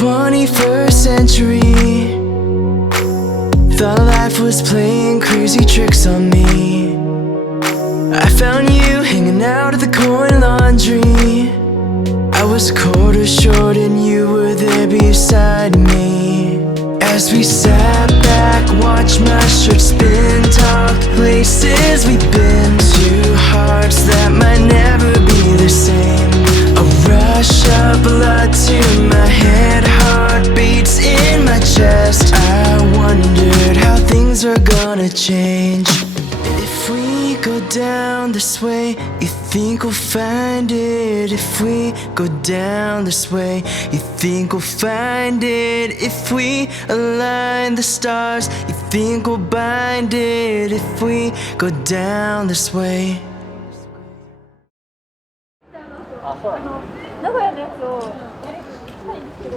21st century. Thought life was playing crazy tricks on me. I found you hanging out at the coin laundry. I was a quarter short and you were there beside me. As we sat back, watched my shirt spin, talked places we've been. Two hearts that might never be the same. A rush of blood to my head, heartbeats in my chest. I wondered how things were gonna change. If we go down this way, you think we'll find it. If we go down this way, you think we'll find it. If we align the stars, you think we'll bind it. If we go down this way. 名古屋のやつをやりたいんですけど、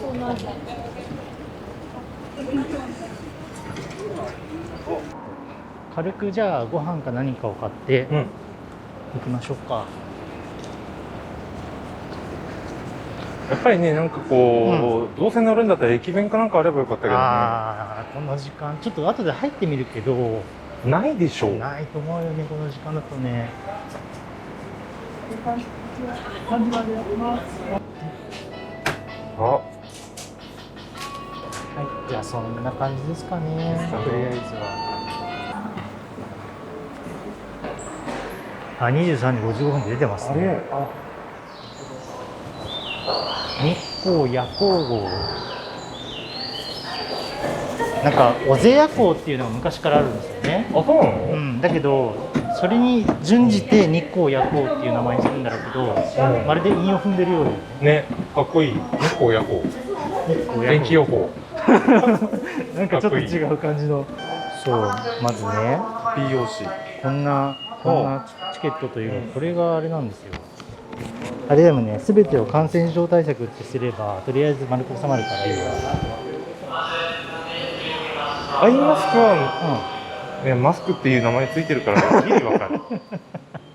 そうなんだ。軽くじゃあご飯か何かを買って行きましょうか。やっぱりね、なんかこう、どうせ乗るんだったら駅弁かなんかあればよかったけどね。ああ、この時間ちょっと後で入ってみるけどないでしょう。ないと思うよね、この時間だとね。あ、はい、じゃあそんな感じですかね、とりあえずは。あ、23時55分で出てますね。日光夜行号。なんか尾瀬夜行っていうのが昔からあるんですよね。あ、そうなの？うん、だけどそれに準じて日光夜行っていう名前にするんだろうけど、まるで韻を踏んでるようでね、かっこいい。日光夜行。日光夜行天気予報。なんかちょっと違う感じの。そう、まずね、 POC。こんなチケットというか、これがあれなんですよ。あれでもね、すべてを感染症対策ってすればとりあえず丸く収まるからいいわ。アイマスクは、ね、マスクっていう名前ついてるからギリわかる。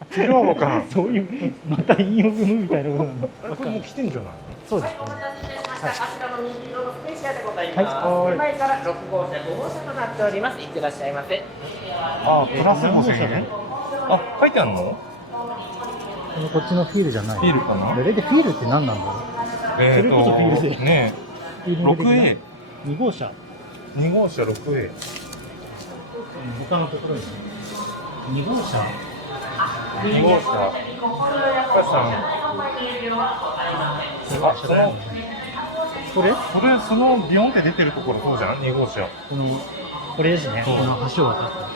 それはわからん。そういうまた韻を踏むみたいなことなの。これもう来てんじゃない？そうですね。あちらの右のスペースでございます。はい手前から6号車、5号車となっております。いってらっしゃいませ。あ、プラス5000円。あ、書いてあるの？こっちのフィールじゃない。フィールかな？それでフィールって何なんだろう。それこそフィールで。ねえ。6A。2号車。2号車 6A。他のところに。2号車。2号車。深さん。あ、その。これ？そのビヨンって出てるところそうじゃん？2号車。これですね。この橋を渡った。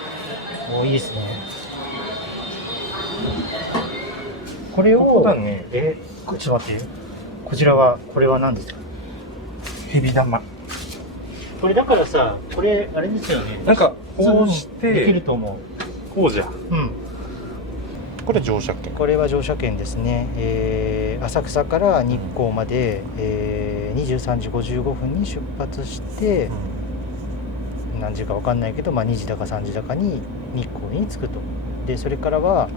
お、いいですね。これを、ここだね。ちょっと待って。こちらは、これは何ですか？ヘビ玉。これだからさ、これ、あれですよね。なんか、こうしてできると思う。こうじゃ。うん。これ乗車券。これは乗車券ですね。浅草から日光まで、23時55分に出発して、何時か分かんないけど、2時だか3時だかに日光に着くと。でそれからは、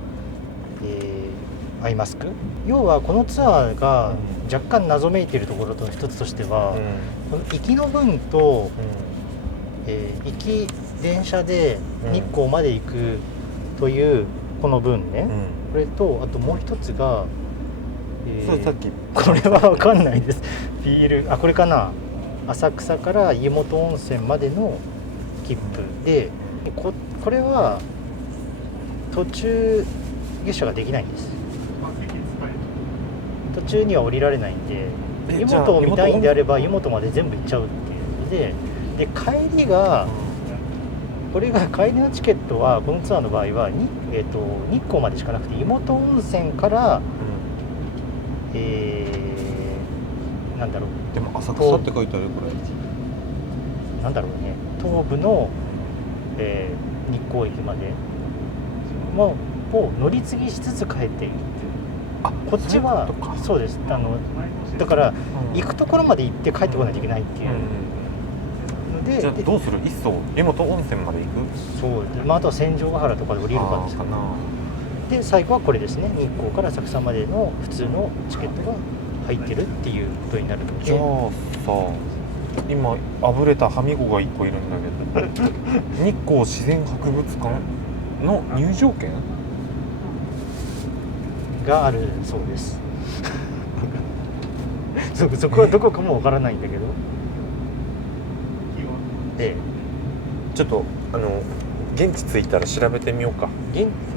アイマスク。要はこのツアーが若干謎めいているところと一つとしては、この行きの分と、行き電車で日光まで行くというこの分ね、これとあともう一つが、それさっきこれは分かんないです。フィール、あ、これかな。浅草から湯本温泉までの切符で、これは途中下車ができないんです。途中には降りられないんで、湯本を見たいんであれば湯本まで全部行っちゃうっていうので、帰りが、これが帰りのチケットはこのツアーの場合は日光までしかなくて、湯本温泉から、なんだろう。でも浅草って書いてあるこれ。なんだろうね。東部の、日光駅までを乗り継ぎしつつ帰っている。あ、こっちはそうです。だから、行くところまで行って帰ってこないといけないっていうので、じゃあどうする？一層湯本温泉まで行く？そうで、あとは千条ヶ原とかで降りるかですかね。で最後はこれですね、日光から浅草までの普通のチケットが入ってるっていうことになるので。じゃあさ、今あぶれたハミゴが1個いるんだけど日光自然博物館の入場券があるそうですそこはどこかもわからないんだけど、ちょっと現地着いたら調べてみようか。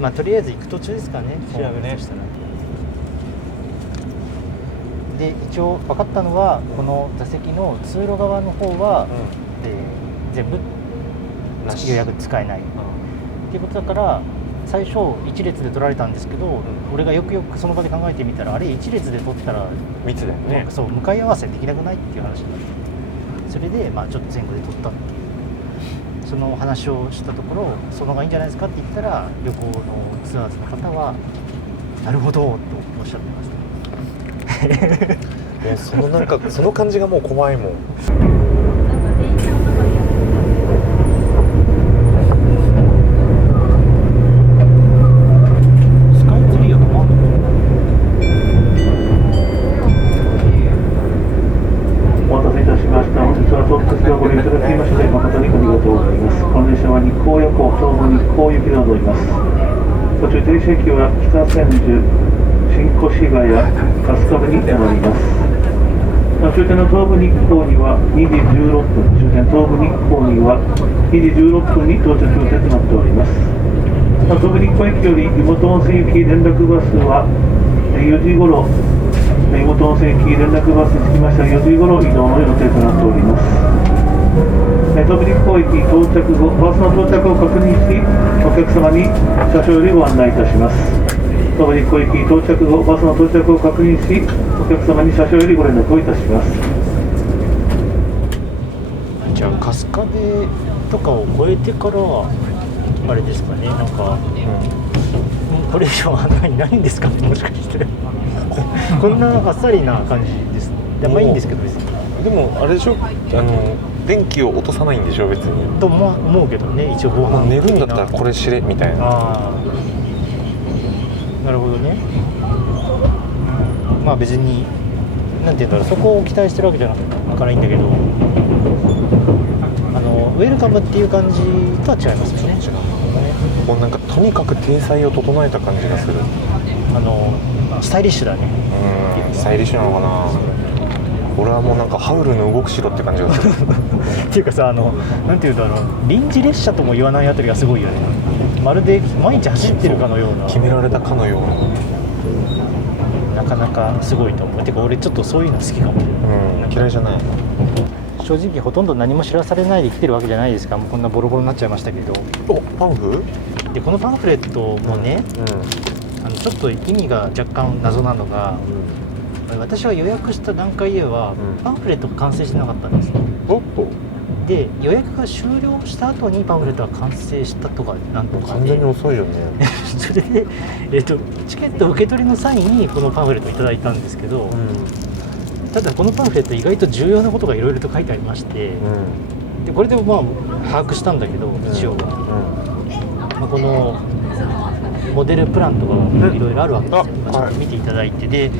まあとりあえず行く途中ですかね、調べるとしたら。で一応分かったのは、この座席の通路側の方は、全部予約使えないっていうことだから、最初1列で取られたんですけど、俺がよくよくその場で考えてみたら、あれ1列で取ったら密だよね。そう向かい合わせできなくないっていう話になって、それでまあちょっと前後で取ったっていうその話をしたところ、その方がいいんじゃないですかって言ったら、旅行のツアーズの方はなるほどとおっしゃってました。そのなんかその感じがもう怖いもん。スカイツリーは止まんの？お待たせいたしました。本日は到着をご利用いただきまして誠にありがとうございます。この列車は日光横丁後日光行きでございます。途中停車駅は北千住、新越谷、春日部に停まります。終点の東武日光には2時16分、終点東武日光には2時16分に到着予定となっております。東武日光駅より湯本温泉行き連絡バスは4時頃、湯本温泉行き連絡バスにつきましては4時頃移動の予定となっております。東武日光駅到着後、バスの到着を確認し、お客様に車掌よりご案内いたします。東武日光駅到着後、バスの到着を確認し、お客様に車掌よりご連絡をいたします。じゃあ春日部とかを越えてからあれですかね、なんか、これ以上案内ないんですかもしかしてこんなあっさりな感じです。まあいいんですけど、別に。でもあれでしょ、電気を落とさないんでしょ別に。と思うけどね、一応防犯寝るんだったらこれ知れみたいな。ああ、なるほどね。まあ別になんていうんだろう、そこを期待してるわけじゃなからいいんだけど、ウェルカムっていう感じとは違いますよね。違う。もうなんかとにかく体裁を整えた感じがする。スタイリッシュだね。スタイリッシュなのかな。俺はもうなんかハウルの動く城って感じがするっていうかさ、なんていうんだろう、臨時列車とも言わないあたりがすごいよね。まるで毎日走ってるかのような、決められたかのようなかなかすごいと思う。てか俺ちょっとそういうの好きかも。嫌いじゃない。正直ほとんど何も知らされないで来てるわけじゃないですか。もうこんなボロボロになっちゃいましたけど。お、パンフでこのパンフレットもね、ちょっと意味が若干謎なのが、私は予約した段階ではパンフレットが完成してなかったんです。おっと。で予約が終了した後にパンフレットが完成したとかなんとかで、完全に遅いよねそれで、チケット受け取りの際にこのパンフレットをいただいたんですけど、ただこのパンフレット意外と重要なことがいろいろと書いてありまして、でこれでもまあ把握したんだけど、一応は、このモデルプランとかいろいろあるわけですよ。ちょっと見ていただいて、で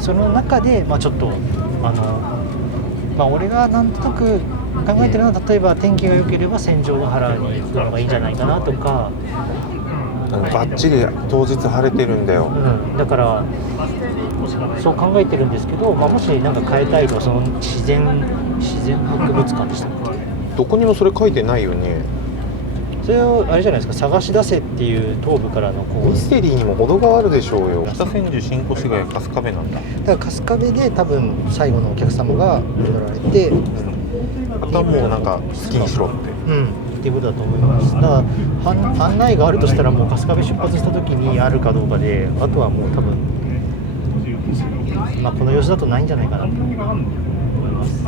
その中でちょっと俺がなんとなく考えてるのは、例えば天気が良ければ千畳ヶ原に行くのがいいんじゃないかなとか、バッチリ当日晴れてるんだよ、だからそう考えてるんですけど、もしなんか変えたいとか、その自然博物館でしたっけ、どこにもそれ書いてないよね。それをあれじゃないですか、探し出せっていう東部からのミステリーにも程があるでしょうよ。北千住、新越谷、春日部なんだ。だから春日部で多分最後のお客様が乗られて、あとはもうなんか好きにしろって、っていうことだと思います。だから案内があるとしたら、もう春日部出発した時にあるかどうかで、あとはもう多分この様子だとないんじゃないかなと思います。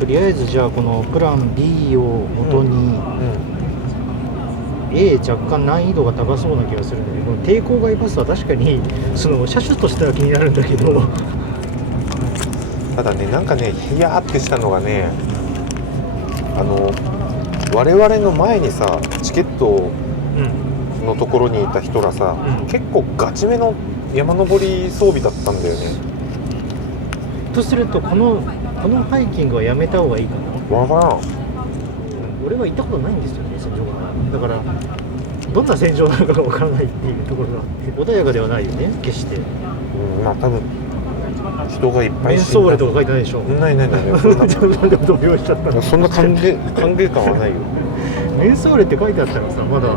とりあえずじゃあこのプラン B を元に、A 若干難易度が高そうな気がするんだけど、この抵抗外バスは確かにその車種としては気になるんだけど、ただね、なんかね、ヒヤーってしたのがね、我々の前にさチケットをのところにいた人らさ、うん結構ガチめの山登り装備だったんだよね。とするとこのハイキングはやめた方がいいかな。わからん。俺は行ったことないんですよね、戦場が。だからどんな戦場なのかがわからないっていうところが穏やかではないよね、決して。まあ多分人がいっぱいメンソーレとか書いてないでしょ。ないないないちょっと動揺しちゃったの。そんな歓迎感はないよ。メンソーレって書いてあったらさ、まだ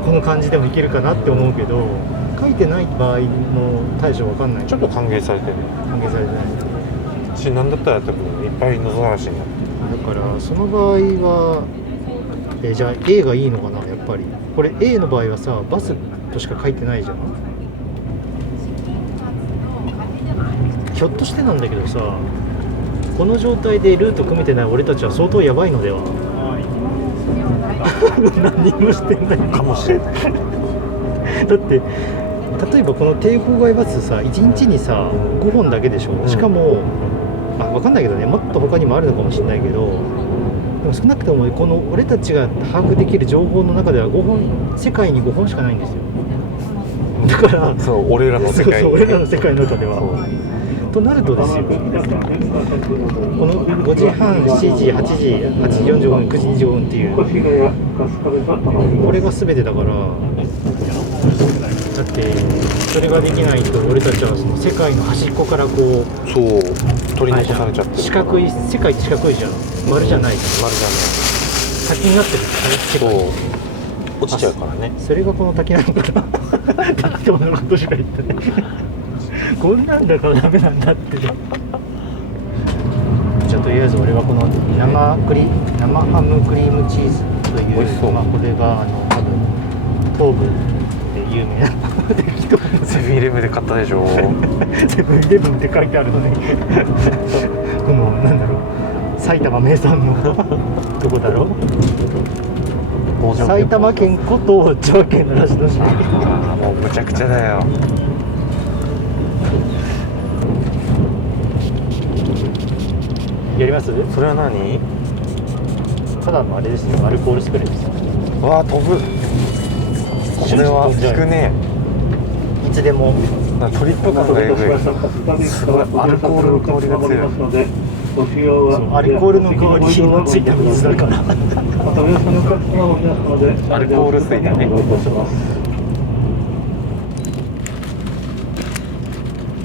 この感じでもいけるかなって思うけど、書いてない場合の対処わかんない。ちょっと歓迎されてる歓迎されてないし、なんだったら多分いっぱい野ざらしになってだからその場合はじゃあ A がいいのかな。やっぱりこれ A の場合はさ、バスとしか書いてないじゃん。ひょっとしてなんだけどさ、この状態でルート組めてない俺たちは相当やばいのでは。何もしてないかもしれない。だって例えばこの抵抗外バスさ、1日にさ5本だけでしょ。しかも、分かんないけどね、もっと他にもあるのかもしれないけど、でも少なくともこの俺たちが把握できる情報の中では5本、世界に5本しかないんですよ。だからそう俺らの世界そう俺らの世界の中では。となるとですよ、この5時半、7時、8時、8時45分、9時25分っていう、これが全てだから。だってそれができないと俺たちはその世界の端っこからこうそう取り残されちゃってる。四角い、世界って四角いじゃん。丸じゃないじゃん。丸じゃ滝になってるじゃん。ない。そう落ちちゃうからね。それがこの滝なのかな。適当なことしか言ってない。こんなんだからダメなんだって。じゃあとりあえず俺はこの生ハムクリームチーズという、美味しそう。これが多分東部で有名な適当なセブンイレブンで買ったでしょ。セブンイレブンって書いてあるのね。このなんだろう、埼玉名産のどこだろう。埼玉県こと千葉県のラシド市。もうむちゃくちゃだよ。やります？それは何？ただのあれですよ、アルコールスプレーですよ。わあ飛ぶ。これは効くね。いつでもトリップ感がエグい。すごいアルコールの香りが強い。アルコールの香りのついた水だから。アルコール水だね。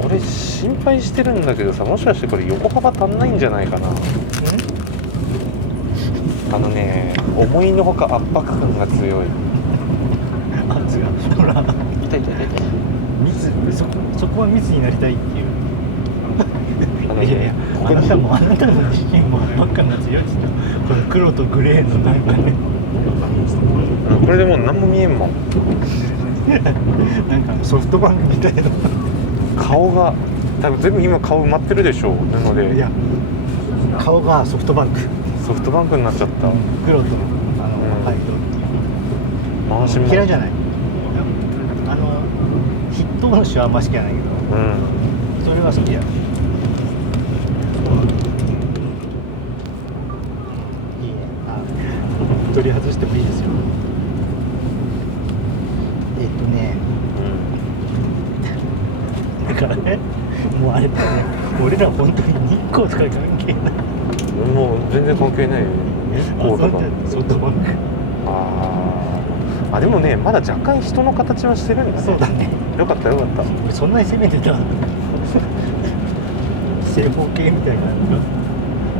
俺心配してるんだけどさ、もしかしてこれ横幅足んないんじゃないかな。思いのほか圧迫感が強い。圧がほら、痛い。密、そこは密になりたいっていう。いやいや、ここにあなたの自信も真っ赤な強いですよ。この黒とグレーのなんかね。これでもう何も見えんもん。なんかソフトバンクみたいな。顔が多分全部今顔埋まってるでしょ、布で。いや、顔がソフトバンク。ソフトバンクになっちゃった。黒と赤いと回しも嫌いじゃない。筆頭の人はあんま好きじゃないけど、それは好きや。いいね。取り外してもいいですよ。だからね、もうあれだね、俺ら本当に日光とか関係ない。もう全然関係ないよ。日光とかソフトバンク。でもね、まだ若干人の形はしてるんだね。そうだね。よかった。そんなに攻めてた。正方形みたいな。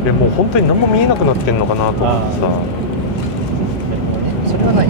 でもう本当に何も見えなくなってんのかなと思ってさ。それはない。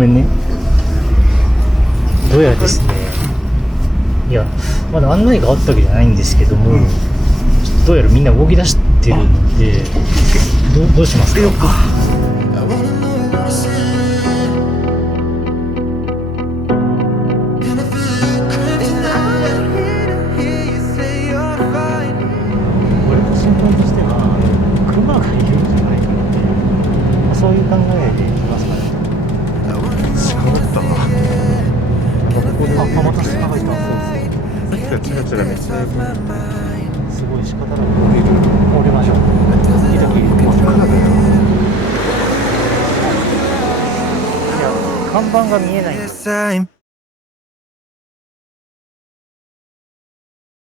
めんね。どうやらですね、いやまだ案内があったわけじゃないんですけども、ちょっとどうやらみんな動き出してるんで、どうしますか。これ心配としては熊がいるんじゃないかなっていう、まあ、そういう考えでいきますかね。違ったな。ここでまた鹿がいた。そうチラチラ見てすごい仕方なく降りましょう。いたきいや看板が見えないんです。 Yes, I'm